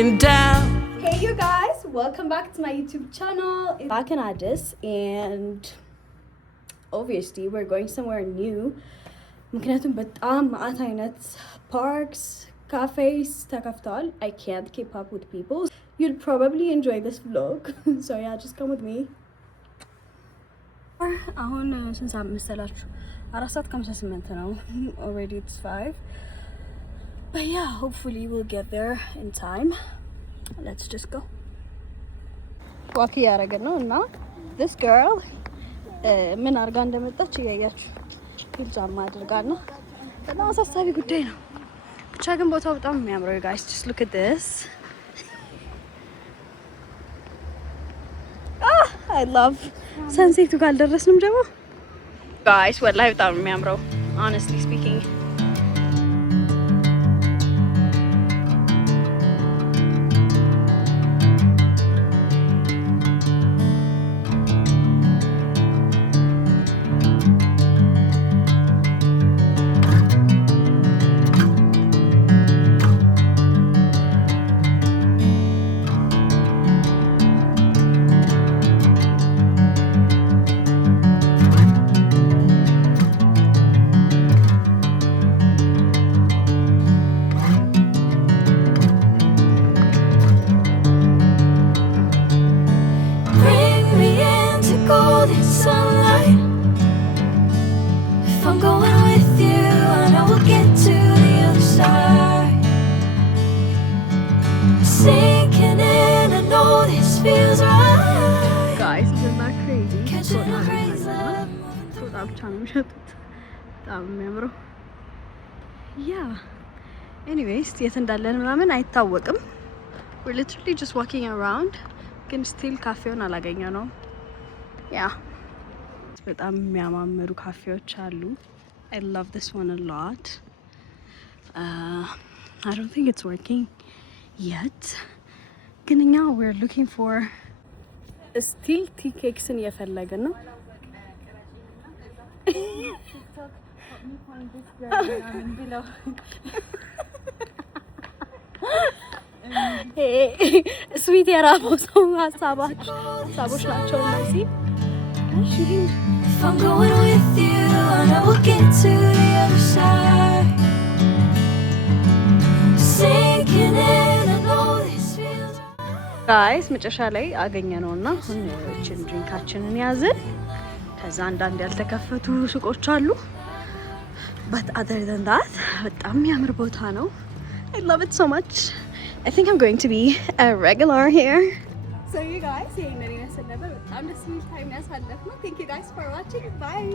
coming down. Hey you guys, welcome back to my YouTube channel. Back in Addis, and obviously we're going somewhere new. ምክንያቱም በጣም ማአት አይነት parks, cafes ተከፍተዋል. I can't keep up with people. You'll probably enjoy this vlog. So yeah, just come with me. አሁን ስንት ሰዓት መሰላችሁ? 4:58 ነው. Already it's 5. But yeah, hopefully we'll get there in time. Let's just go. ዋክ እያደረግን ነው እና this girl ምን አድርጋ እንደመጣች እያያችሁ ጫማ አድርጋ ነው። በጣም አሳሳቢ ጉዳይ ነው። ብቻ ግን ቦታው በጣም የሚያምረው guys, just look at this. I love sunset ካልደረስንም ደግሞ guys ወላሂ በጣም የሚያምረው honestly speaking. Yeah. Anyways, የት እንዳለን ምናምን አይታወቅም. We're literally just walking around. ግን still ካፌውን አላገኘነው. Yeah. በጣም የሚያማምሩ ካፌዎች አሉ. I love this one a lot. I don't think it's working yet. ግን እኛ we're looking for still tea cakes እየፈለግን ነው. ስዊት የራበው ሰው ሀሳቦች ናቸው እነዚህ። ጋይስ መጨረሻ ላይ አገኘ ነውና አሁን ድሪንካችንን ያዝን። ከዛ አንዳንድ ያልተከፈቱ ሱቆች አሉ. But other than that, በጣም የሚያምር ቦታ ነው. I love it so much. I think I'm going to be a regular here. So you guys, ይሄንን ይመስል ነበር። በጣም ደስ የሚል ታይም ያሳለፍነው. Thank you guys for watching. Bye.